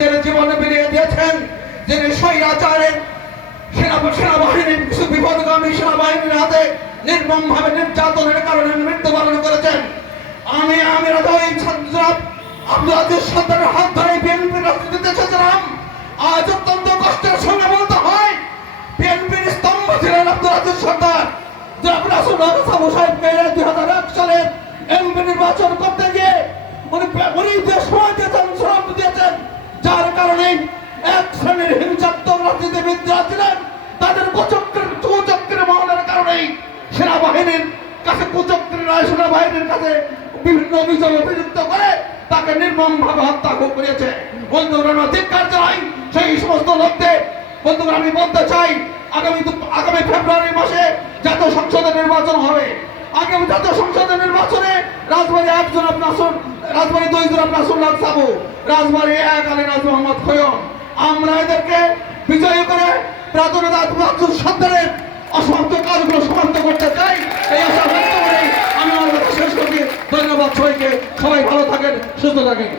জীবনে বিলিয়ে দিয়েছেন, যিনি স্বৈরাচারের সেনা সেনাবাহিনীর কিছু বিপদগামী সেনাবাহিনীর হাতে নির্মম ভাবে নির্যাতনের কারণে মৃত্যুবরণ করেছেন, আমি আমি রাজাই ছাত্র আব্দুল সরকারের হাত ধরে বিএনপি রাজনীতিতে এসেছিলাম আজ অত্যন্ত কষ্টের সঙ্গে বলতে হয়, বিএনপির স্তম্ভ ছিলেন আব্দুল আজিজ সরকার জনাব রাসুল সাবু সাহেবকে দুই হাজার এক সালে এমপি নির্বাচন করতে গিয়ে উনি যে সময় দিয়েছেন শ্রম দিয়েছেন যার কারণে এক শ্রেণির হিংসাত্মক রাজনীতিবিদরা ছিলেন, তাদের কুচক্রের কুচক্রের মহলের কারণেই সেনাবাহিনীর কাছে, কুচক্রের সেনাবাহিনীর কাছে বিভিন্ন অভিযোগ অভিযুক্ত করে তাকে নির্মম ভাবে হত্যা করেছে। বন্ধুরা ধিক্কার জানাই সেই সমস্ত লোকদের। বন্ধুরা আমি বলতে চাই, আগামী আগামী ফেব্রুয়ারি মাসে জাতীয় সংসদের নির্বাচন হবে। আগামী জাতীয় সংসদের নির্বাচনে রাজবাড়ী এক জনাব নাসুর রাজবাড়ী দুই জনাব নাসুল্লাহ সাবু রাজবাড়ী এক আলী নাজ মোহাম্মদ খয়ম আমরা এদেরকে বিজয়ী করে প্রাথমিক রাজ্য সন্তানের অসমাপ্ত কাজগুলো সমাপ্ত করতে চাই। এই আশা ব্যক্ত করে আমি আমার কথা শেষ করছি ধন্যবাদ সবাইকে। সবাই ভালো থাকেন, সুস্থ থাকেন।